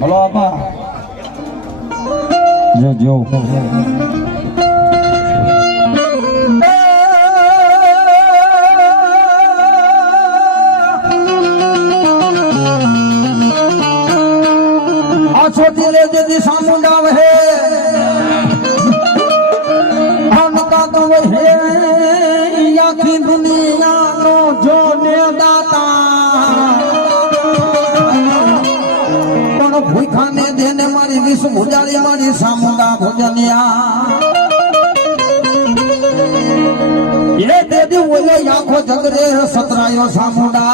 hello આપા જો छोटी ले दे सामुंडा है का तो है आखी दुनिया नो जो ने दाता पण भूखा ने देने मारी विष भुजाली मारी सामुंडा भोजनिया ये दे दी वो आंखों जगरे सतरायो सामुंडा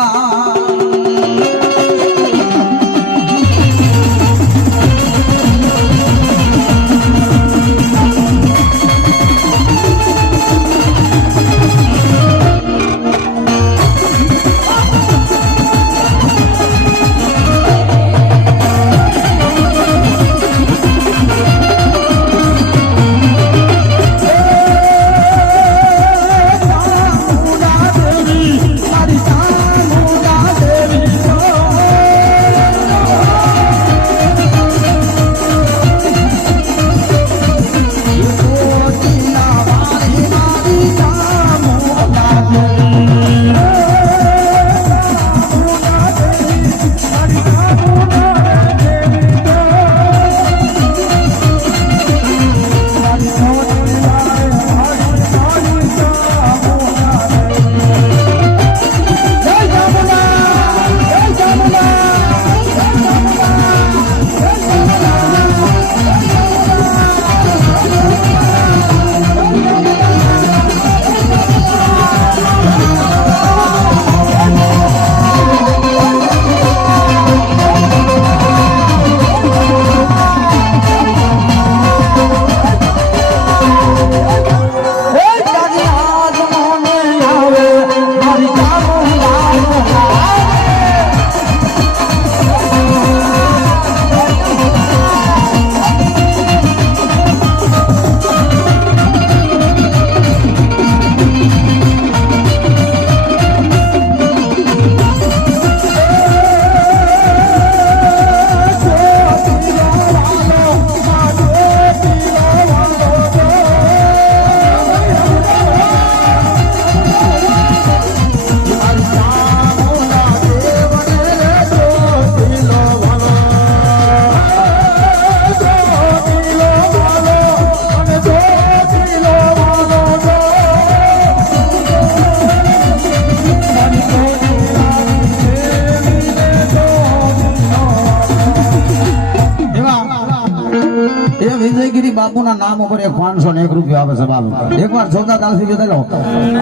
વિજયગીરી બાપુના નામ ઉપર 501 રૂપિયા આવે છે બાપુ એકવાર જોરદાર તાલથી વિદાય લો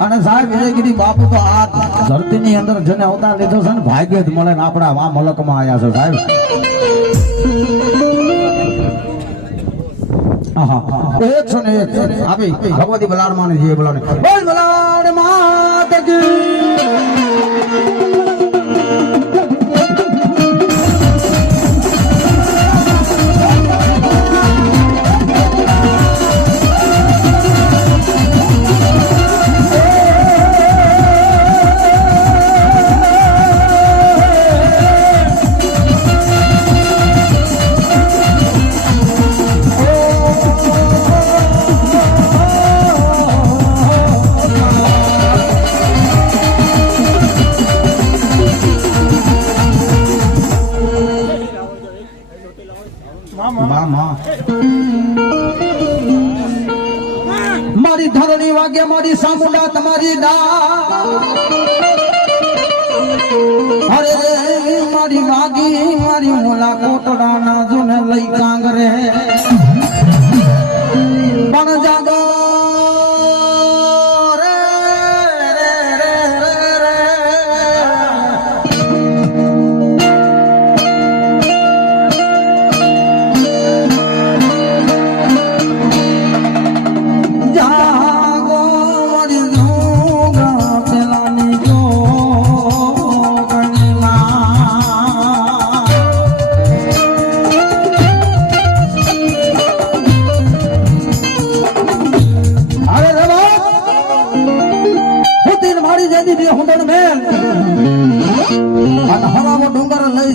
અને સાહેબ વિજયગીરી બાપુ તો આ ધરતીની અંદર જેને અવતાર લીધો છે ને ભાગ્ય જ મળે ને આપણા આ મલકમાં આયા છે સાહેબ एक अभी भगवती बलाड़ माने जी बोला बोल बलाड़ मात की मारी धरणी वागे मारी सामुंडा तमारी दा अरे रे मारी वागी मारी मोला कोटड़ा ना जुने लई कांगरे बन जागो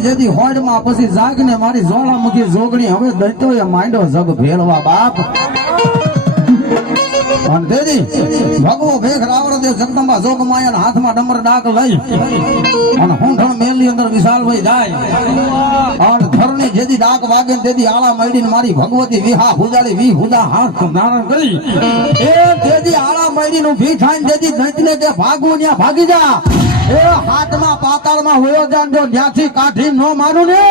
જેથી હોડમાં પછી જાગને મારી જ્વાળામુખી જોગણી હવે દૈત્યોએ માંડ્યો જગ ભેળવા બાપ અને તેથી ભગવો ભેખ રાવણદેવ જગદંબા જોગમાયા હાથમાં ડમર ડાક લઈ અને હુંઠણ મેલની અંદર વિશાલભાઈ જાય અને ધરની જેથી ડાક વાગે તેથી આળા મૈડીને મારી ભગવતી વિહા હુજાડી વી હુદા હાથ ધારણ કરી એ તેથી આળા મૈડીનું ભી થાય તેથી દૈત્યને કે ભાગવું ત્યાં ભાગી જા એ હાથમાં પાતાળમાં હોયો જાન જો ત્યાંથી કાઢી નો માનું ને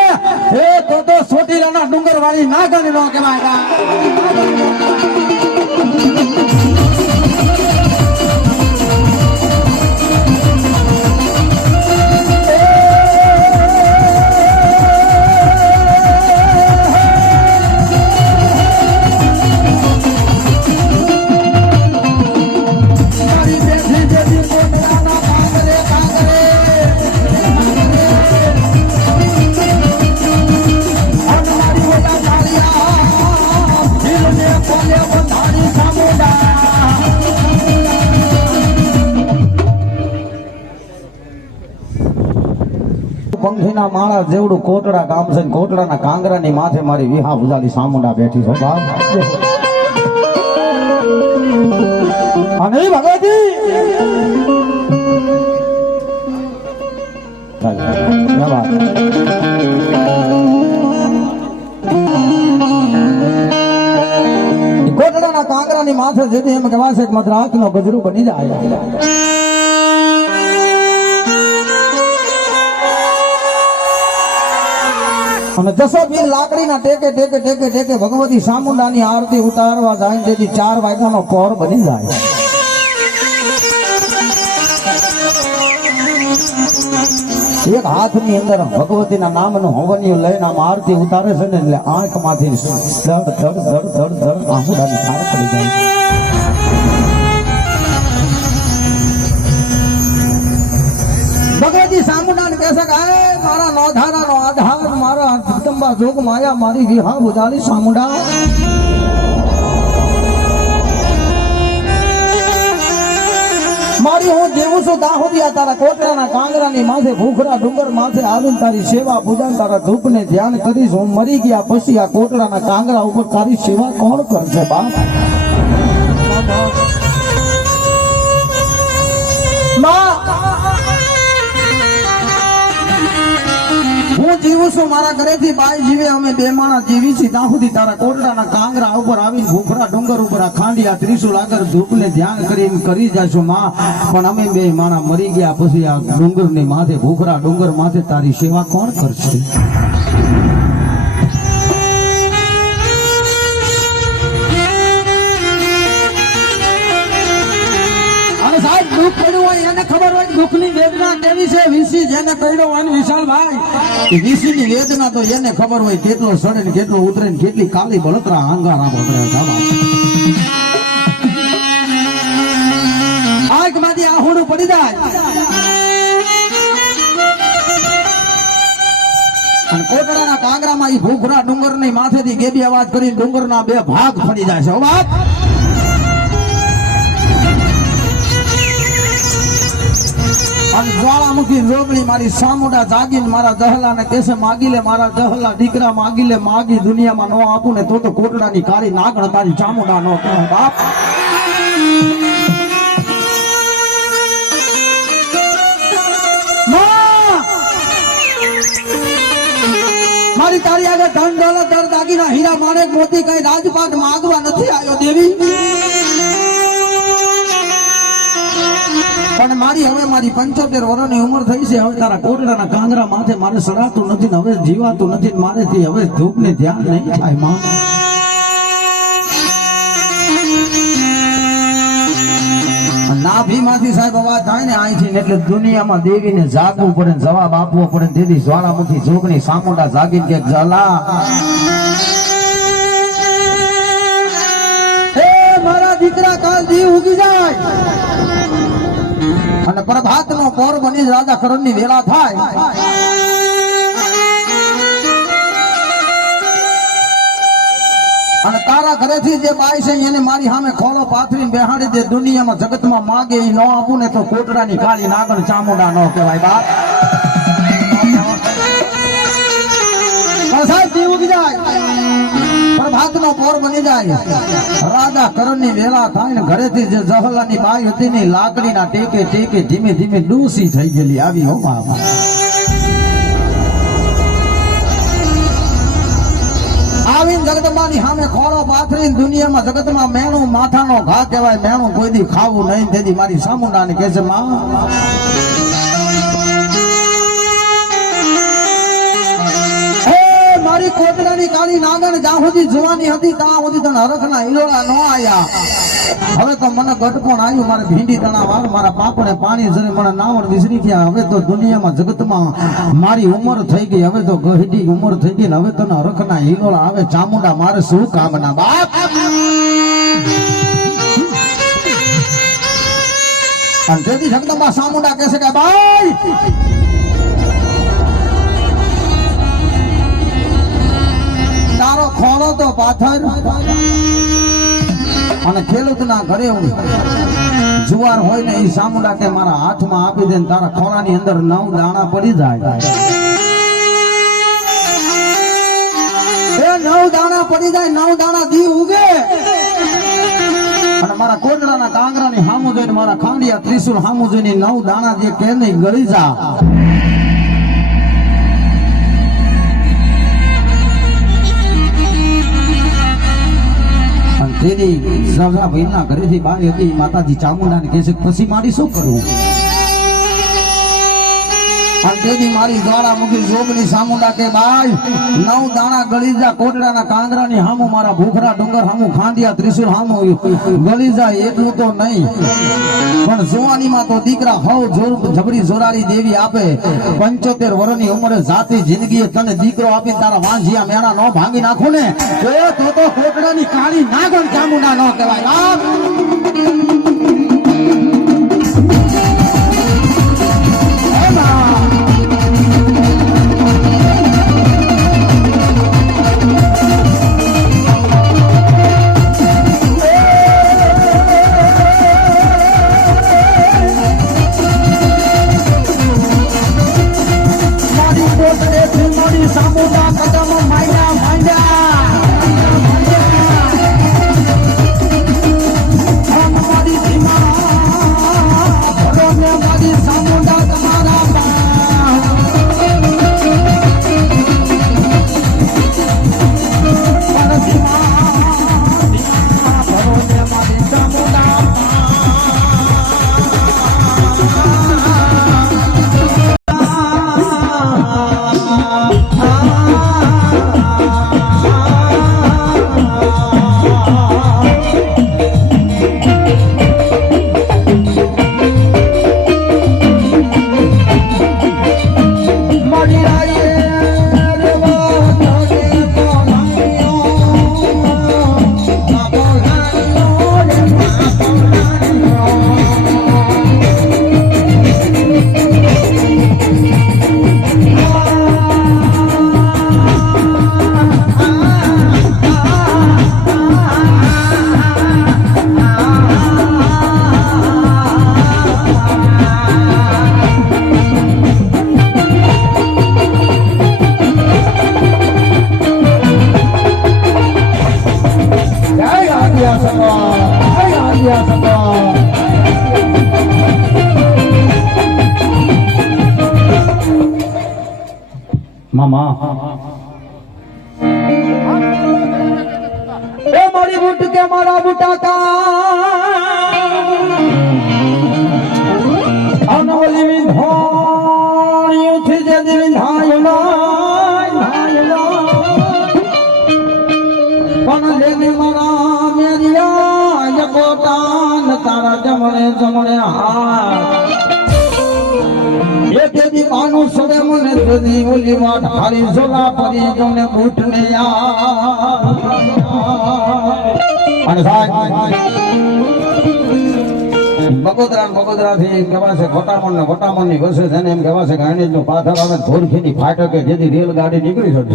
એ તો સોટીલાના ડુંગર વાળી ના ગણી નો કહેવાય પંખીના માળા જેવડું કોટડા ગામ છે કોટડાના કાંગરાની માથે મારી વિહા ભુજાલી સામુંડા બેઠી છે બાપ અને ભગવતી કોટડાના કાંગરાની માથે જેથી એમ કહેવાશે કે મધરાતનો ગજરું બની જાય અને જસોબીર લાકડીના ટેકે ટેકે ટેકે ટેકે ભગવતી સામુંડાની આરતી ઉતારવા જાય તેથી 4 વાગ્યાનો પહોર બની જાય એક હાથની અંદર ભગવતીના નામનું હવનિયું લઈને આમ આરતી ઉતારે છે ને એટલે આંખમાંથી ધડ ધડ ધડ ધડ ધડ આંખોડાની ધાર પડી જાય ભગવતી સામુંડાને કહે છે કે મારા નોધારાનો આધાર મારા જગદંબા જોગ માયા મારી વિહા ભુજાલી સામુંડા મારી હું દેવું છું દાહોદિયા તારા કોટડાના કાંગરાની માથે ભૂખરા ડુંગર માથે આવીને તારી સેવા પૂજન તારા ધૂપને ધ્યાન કરીશ હું મરી ગયા પછી આ કોટડાના કાંગરા ઉપર તારી સેવા કોણ કરશે બાપ હું જીવું છું મારા ઘરેથી બાઈ જીવે અમે બે માણા જીવી છીએ ત્યાં સુધી તારા કોટડાના કાંગરા ઉપર આવીને ભૂખરા ડુંગર ઉપર આ ખાંડિયા ત્રિશુલ આગળ ધૂપને ધ્યાન કરીને કરી જશું માં પણ અમે બે માણા મરી ગયા પછી આ ડુંગરની માથે ભૂખરા ડુંગર માથે તારી સેવા કોણ કરશે દુઃખ પડ્યું હોય એને ખબર હોય દુઃખની વેદના કેવી છે વીસી જેને કર્યો હોય વિશાલભાઈ વીસીની વેદના તો એને ખબર હોય કેટલો સડે ને કેટલો ઉતરે ને કેટલી કાલી બળતરા આંગારા આંખમાંથી આહુડું પડી જાય અને કોટડાના કાંગરામાં એ ભૂખરા ડુંગરની માથેથી ગેબી અવાજ કરી ડુંગરના 2 ભાગ પડી જાય છે વાત અને જ્વાળામુખી જોગણી મારી સામુંડા જાગીને મારા દહલાને કેસે માગી લે મારા દહલા દીકરા માગી લે માગી દુનિયામાં નો આપું ને તો કોટડાની કાળી નાગણ તારી ચામુંડા નો કહે બાપ મારી તારી આગળ ધન દોલત દર દાગીના હીરા માણેક મોતી કઈ રાજપાટ માગવા નથી આવ્યો દેવી પણ મારી હવે મારી 75 વર્ષની ઉંમર થઈ છે હવે તારા કોટડાના કાંગરા માથે મારે સડાતું નથી ને હવે જીવાતું નથી મારેથી હવે ધૂપને ધ્યાન નહીં થાય માં નાભીમાંથી સાહેબ અવાજ થાય ને અહીંથી એટલે દુનિયામાં દેવીને જાગવું પડે જવાબ આપવો પડે તેથી જ્વાળામુખી જોગણી સામુંડા જાગીને કે જલા હે મારા દીકરા કાલ દી ઉગી જાય અને પ્રભાતનો પોર બની રાજા કરણની વેળા થાય અને તારા ઘરેથી જે બાઈ છે એને મારી સામે ખોળો પાથરીને બેહાડી દે દુનિયામાં જગતમાં માગે એ ન આપું ને તો કોટડાની કાળી નાગણ ચામુંડા ન કહેવાય બાપ ઉગી જાય પ્રભાતનો પોર બની જાય રાજા કરણની વેલા થાય ને ઘરેથી જે જહલાની બાઈ હતી ને લાકડીના ટેકે ટેકે ધીમે ધીમે ડૂસી થઈ ગયેલી આવી હો મા આવીને જગદંબાની સામે ખોળો પાથરીને દુનિયામાં જગતમાં મેણું માથાનો ઘા કહેવાય મેણું કોઈ દી ખાવું નહીં તેથી મારી સામુંડાને કહે છે માં મારી કોટડાની કાળી નાગણ જ્યાં સુધી જુવાની હતી ત્યાં સુધી તને હરખના હિલોળા ન આયા હવે તો મને ગટકોણ આવ્યું મારે ભીંડી તણાવા મારા પાપને પાણી જરે મને નાવડ વિસરી ગયા હવે તો દુનિયામાં જગતમાં મારી ઉંમર થઈ ગઈ હવે તો ગઢી ઉંમર થઈ ગઈ હવે તને હરખના હિલોળા આવે ચામુંડા મારે શું કામના બાપ અને તેથી જગદંબા ચામુંડા કહે છે કે ભાઈ તારો ખોળો તો પાથર અને ખેડૂતના ઘરે હું જુવાર હોય ને એ ચામુંડા કે મારા હાથમાં આપી દે તારા ખોળાની અંદર 9 દાણા પડી જાય એ 9 દાણા પડી જાય 9 દાણા દી ઉગે અને મારા કોટડાના કાંગરાની હામું જોઈને મારા ખાંડિયા ત્રિશુલ હામું જોઈને 9 દાણા જે કે નહીં ગળી જા તેની સગા ભાઈના ઘરેથી બહાર હતી માતાજી ચામુંડાને કહે છે પછી મારી શું કરવું અને તેની મારી દ્વારા મૂકી જોગની ચામુંડા કે ભાઈ 9 દાણા ગળી જા કોટડાના કાંગરાની હામું મારા ભૂખરા ડુંગર હામું ખાંડિયા ત્રિશુલ હામું ગળી જાય એટલું તો નહીં પણ જુવાનીમાં તો દીકરા હવ જબરી જોરારી દેવી આપે 75 વર્ષની ઉંમરે જાતિ જિંદગીએ તને દીકરો આપી તારા વાંજિયા મેણા નો ભાંગી નાખું ને તો કોટડાની કાળી નાગણ ચામુંડા નો કહેવાય મામા એ મારી બુટ કે મારા બુટાકા અનવલી વિંધાણ્યું થી જે વિંધાયો પણ લેની મારા મેરિયા યકોટાન તારા જમણે જમણે હાથ તેથી માનું સડે મને તેથી ઓલી માં ઢાળી ઝોલા પરી તમને બૂટ ને અને બગોદરા થી કહેવાય છે ગોટામણ ની વસે છે એમ કહેવાય છે કે આને જો પાછળ આવે ધોરખીની ફાટકે જેથી રેલગાડી નીકળી શકે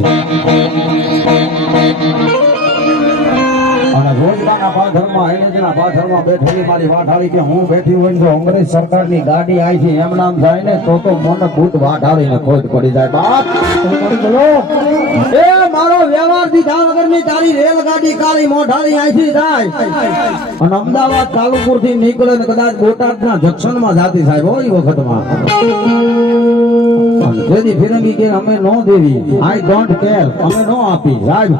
અને રોજગારના પાછળમાં એનેજના પાછળમાં બેઠેલી મારી વાઠાળી કે હું બેઠી હોય ને જો અંગ્રેજ સરકારની ગાડી આવી છે એમ નામ જાય ને તો મને ભૂત વાઠાળીને ખોટ પડી જાય બાપ બોલો એ મારો વ્યવહારથી જામનગરની તારી રેલગાડી કાળી મોઢાળી અહીંથી જાય અને અમદાવાદ કાલુપુર થી નીકળે ને કદાચ બોટાદના જંકશનમાં જાતી સાહેબ હોય એ વખતમાં જેથી ફિરંગી કે અમે નો દેવી આઈ ડોન્ટ કેર અમે નો આપી સાહેબ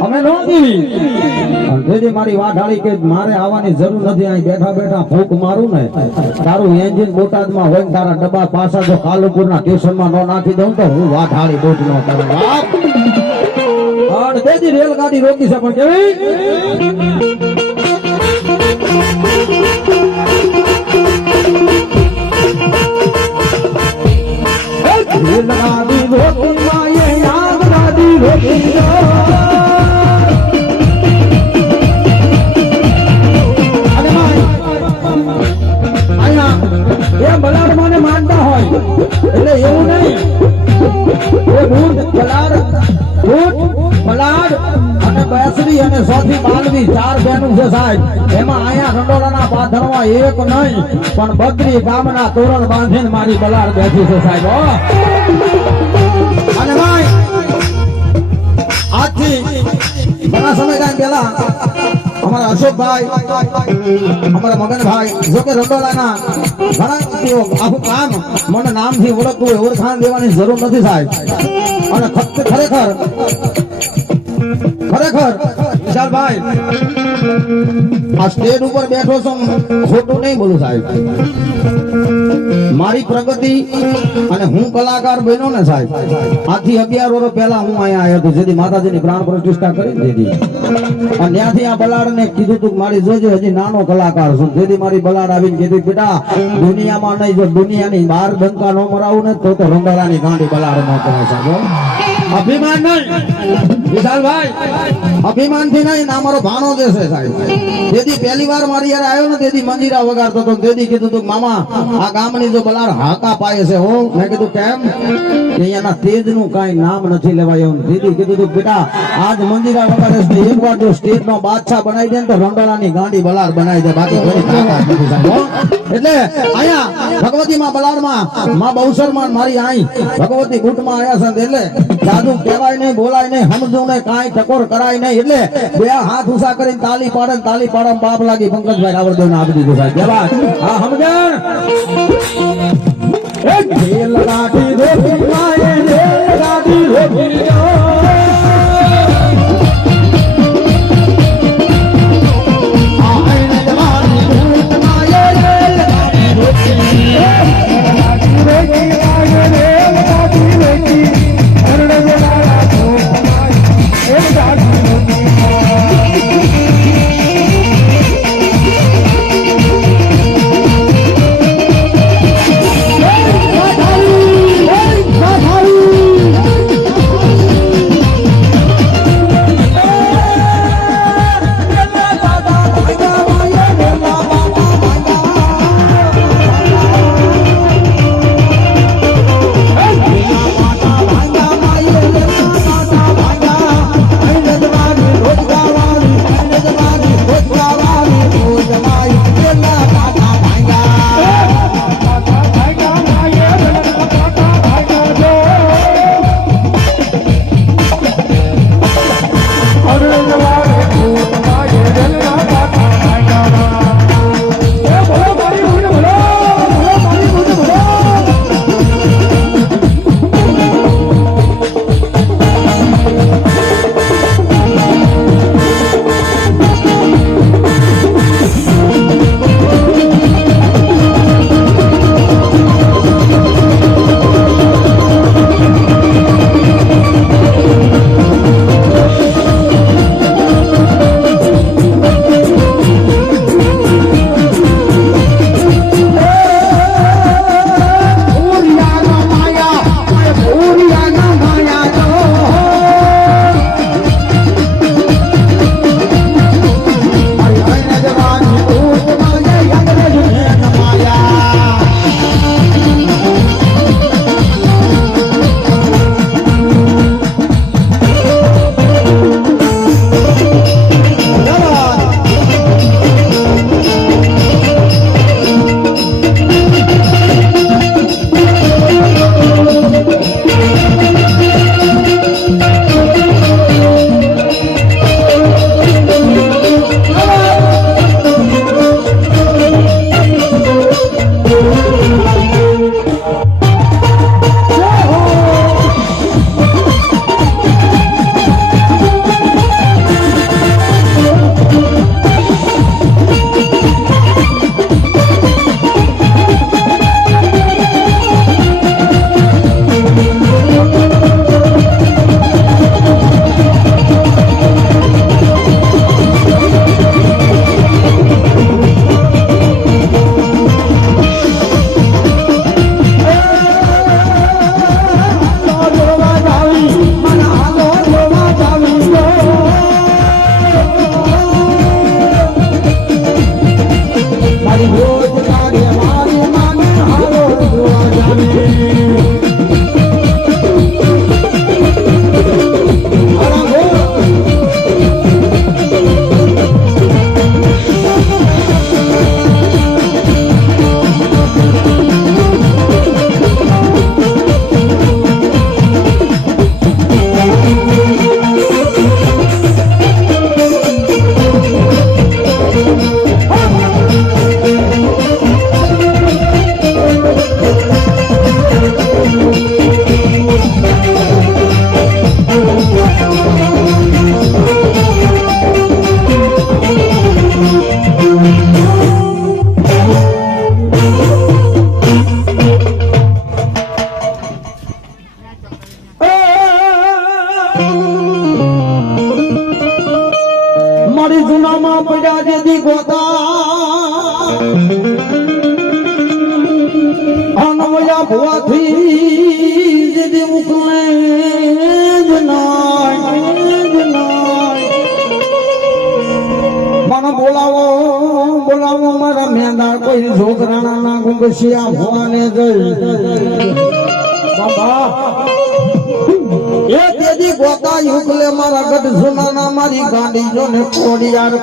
અમે નો દેવી જેથી મારી વાઢાળી કે મારે આવવાની જરૂર નથી અહીં બેઠા બેઠા ફૂંક મારું ને તારું એન્જિન બોટાદમાં હોય ને તારા ડબ્બા પાછા જો કાલુપુરના સ્ટેશનમાં નો નાખી દઉં તો હું વાઢાળી બોટ નો કરું અને તેથી રેલગાડી રોકી છે પણ કેવી રેલગાડી રોકી માયે નાગરાડી રોકી બલાડ મને માનતા હોય એટલે એવું નહીં એ ભૂત બલાડ અને બેસરી અને સોથી માલવી ચાર બેનું છે સાહેબ એમાં અહીંયા રંડોળાના પાથરમાં એક નહીં પણ બત્રી ગામના તોરણ બાંધીને મારી બલાડ બેઠી છે સાહેબ અને ભાઈ આજથી ઘણા સમય પહેલા અમારા અશોકભાઈ અમારા મગનભાઈ જો કે રંડોલાના ઘણા આખું કામ મને નામથી ઓળખવું હોય ઓળખાણ દેવાની જરૂર નથી સાહેબ અને ખરેખર વિશાલભાઈ આ સ્ટેજ ઉપર બેઠો છું ખોટું નહીં બોલું સાહેબ મારી પ્રગતિ અને હું કલાકાર બન્યો ને સાહેબ આથી 11 વર્ષ પહેલા હું અહીંયા આવ્યો હતો જેથી માતાજીની પ્રાણ પ્રતિષ્ઠા કરી દીધી અને ત્યાંથી આ બલાડ ને કીધું તું મારી જોજે હજી નાનો કલાકાર છું જેથી મારી બલાડ આવીને કીધું બેટા દુનિયામાં નહીં જો દુનિયાની બહાર ડંકા નો મરાવું ને તો રંગાળાની ગાંડી બલાડ ન કરે સાહેબ અભિમાન નહીં વિશાલભાઈ અભિમાન થી નહીં ના મારો ભાણો દેશે સાહેબ જેથી પહેલી વાર મારી યાર આવ્યો ને તેથી મંજીરા વગાડતો હતો તેથી કીધું તું મામા આ ગામની જો બલાડ હાકા પાય છે હો મેં કીધું કેમ અહીંયાના તેજ નું કઈ નામ નથી લેવાય એવું દીદી કીધું તું બેટા આજ મંજીરા વગાડે છે એક વાર જો સ્ટેજ નો બાદશાહ બનાવી દે ને તો રંડાળાની ગાંડી બલાડ બનાવી દે બાકી કોઈ તાકાત નથી સાહેબ એટલે અહીંયા ભગવતી માં બલાડ માં માં બહુસર માં મારી આઈ ભગવતી ગુટ માં આવ્યા છે એટલે જાદુ કહેવાય નહીં બોલાય નહીં સમજવું નહીં કાંઈ ટકોર કરાય નહીં એટલે બે હાથ ઊંચા કરીને તાલી પાડે બાપ લાગી પંકજભાઈ રાવળદેવ ને આપી દીધું સાહેબ જવા હા સમજણ રેલગાડી રોકી માયે રેલગાડી રોકી સુનામાં પડ્યા જેથી ગોતા અનવયા ભુવાથી જેથી ઉકલે જ નાય મને બોલાવો મારા મેંદા કોઈ છોકરાના ના ગુંગસિયા ભુવાને જઈ બાબા એ તેજી ગોતા યુગલે મારા ગઢ સુનાના મારી ગાડી જો ને ખોડિયાર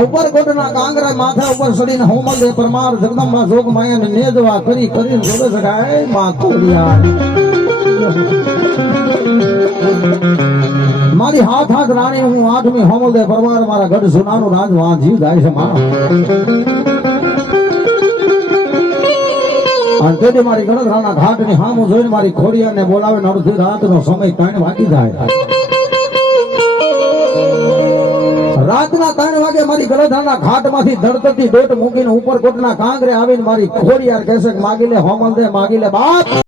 ઉપરકોટના કાંગરા માથા ઉપર ચડીને હોમલ દે પરમાર જગદંબા જોગ માયાને નેજવા કરીને જોડે શકાય માં કોડિયાર મારી હાથ રાણી હું આઠમી હોમલ દે પરમાર મારા ગઢ સુનાનું રાજ વાંજી જાય છે માં અને તેથી મારી ગણધરાના ઘાટની હામું જોઈને મારી ખોડિયારને બોલાવે અડધી રાતનો સમય 3 વાગી જાય રાતના 3 વાગે મારી ગળધાના ઘાટમાંથી ધડતરથી દોટ મૂકીને ઉપરકોટના કાંગરે આવીને મારી ખોડિયાર કહેશે માગી લે હોમલ દે માગી લે બાપ